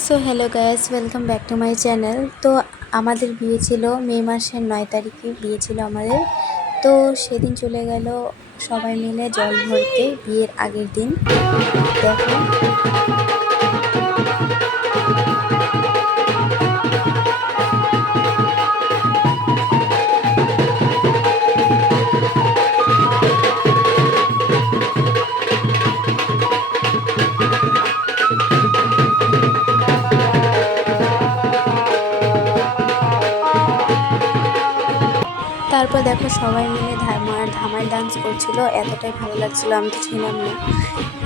So hello guys, welcome back to my channel. তো আমাদের বিয়ে ছিল মে মাসের 9 তারিখে বিয়ে ছিল আমাদের। তো সেদিন চলে গেল সবাই মিলে জল ভরতে বিয়ের আগের দিন। দেখো তারপর দেখো সবাই মিলে ধামার ডান্স করছিল, এতটাই ভালো লাগছিল। আমি তো ছিলাম না,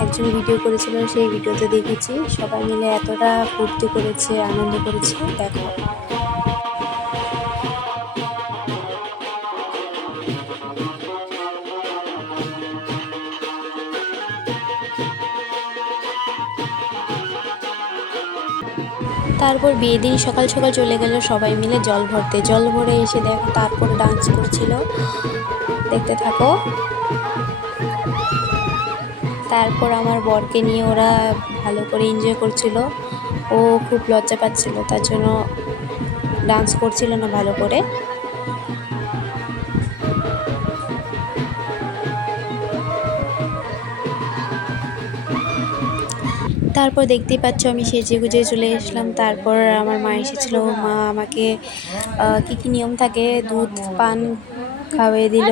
একজন ভিডিও করেছিল, সেই ভিডিওতে দেখেছি সবাই মিলে এতটা ফুর্তি করেছে, আনন্দ করেছে। দেখো তারপর বিয়ে দিন সকাল সকাল চলে গেল সবাই মিলে জল ভরতে। জল ভরে এসে দেখো তারপর ডান্স করছিল, দেখতে থাকো। তারপর আমার বরকে নিয়ে ওরা ভালো করে এনজয় করছিল। ও খুব লজ্জা পাচ্ছিল, তার জন্য ডান্স করছিল না ভালো করে। তারপর দেখতেই পাচ্ছ আমি সেজে গুজে চলে এসলাম। তারপর আমার মা এসেছিলো, মা আমাকে কি কি নিয়ম থাকে দুধ পান খাওয়িয়ে দিল।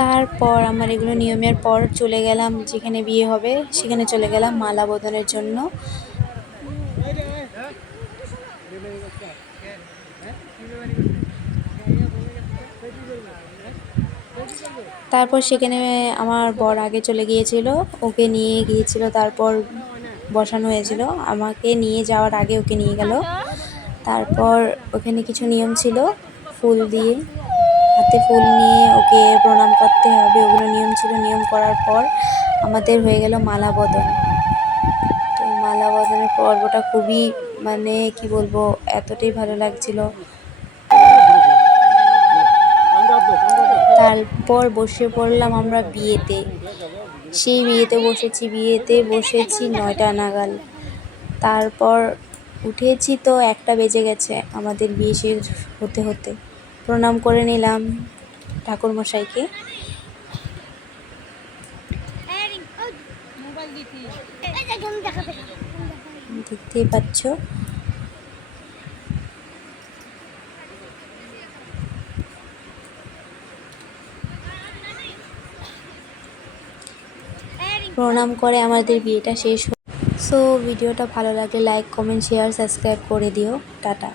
তারপর আমার এগুলো নিয়মের পর চলে গেলাম যেখানে বিয়ে হবে, সেখানে চলে গেলাম মালা বদলের জন্য। তারপর সেখানে আমার বর আগে চলে গিয়েছিল, ওকে নিয়ে গিয়েছিল। তারপর বসানো হয়েছিল, আমাকে নিয়ে যাওয়ার আগে ওকে নিয়ে গেল। তারপর ওখানে কিছু নিয়ম ছিল, ফুল দিয়ে হাতে ফুল নিয়ে ওকে প্রণাম করতে হবে, ওগুলো নিয়ম ছিল। নিয়ম করার পর আমাদের হয়ে গেল মালা বদল। তো মালা বদলের পর্বটা খুবই কি বলবো, এতটাই ভালো লাগছিল। তারপর বসে পড়লাম আমরা বিয়েতে। সেই বিয়েতে বসেছি 9টা নাগাদ। তারপর উঠেছি তো 1টা বেজে গেছে আমাদের বিয়ে শেষ হতে হতে। প্রণাম করে নিলাম ঠাকুরমশাইকে। দেখতেই পাচ্ছ। প্রণাম করে আমাদের বিয়েটা শেষ। সো ভিডিওটা ভালো লাগলে লাইক কমেন্ট শেয়ার সাবস্ক্রাইব করে দিও। টাটা।